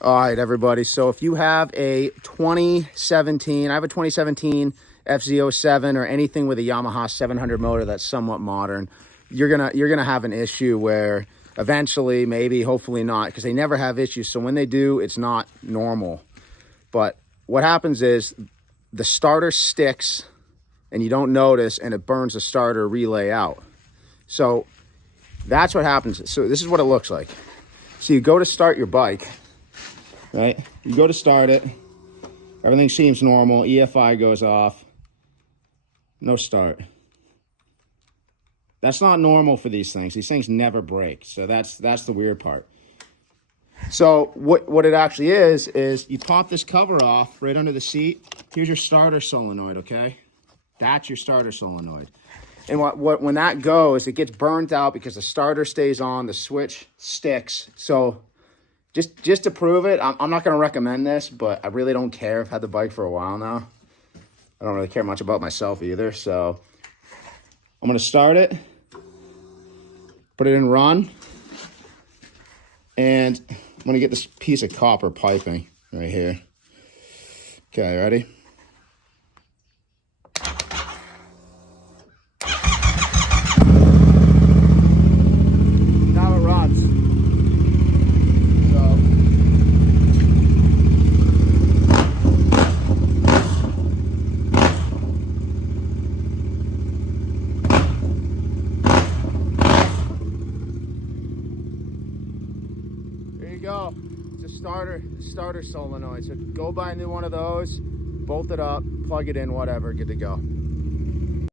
All right, everybody. So if you have a 2017, I have a 2017 FZ07 or anything with a Yamaha 700 motor that's somewhat modern, you're gonna have an issue where eventually, maybe, hopefully not, because they never have issues. So when they do, it's not normal. But what happens is the starter sticks and you don't notice, and it burns the starter relay out. So that's what happens. So this is what it looks like. So you go to start your bike, right? You go to start it. Everything seems normal. EFI goes off. No start. That's not normal for these things. These things never break. So that's the weird part. So what it actually is you pop this cover off right under the seat. Here's your starter solenoid, okay? That's your starter solenoid. And when that goes, it gets burnt out because the starter stays on, the switch sticks. So just to prove it, I'm not going to recommend this, but I really don't care. I've had the bike for a while now. I don't really care much about myself either. So I'm going to start it, put it in run, and I'm going to get this piece of copper piping right here. Okay, ready? Now it runs. There you go. It's a starter solenoid. So go buy a new one of those, bolt it up, plug it in, whatever, good to go.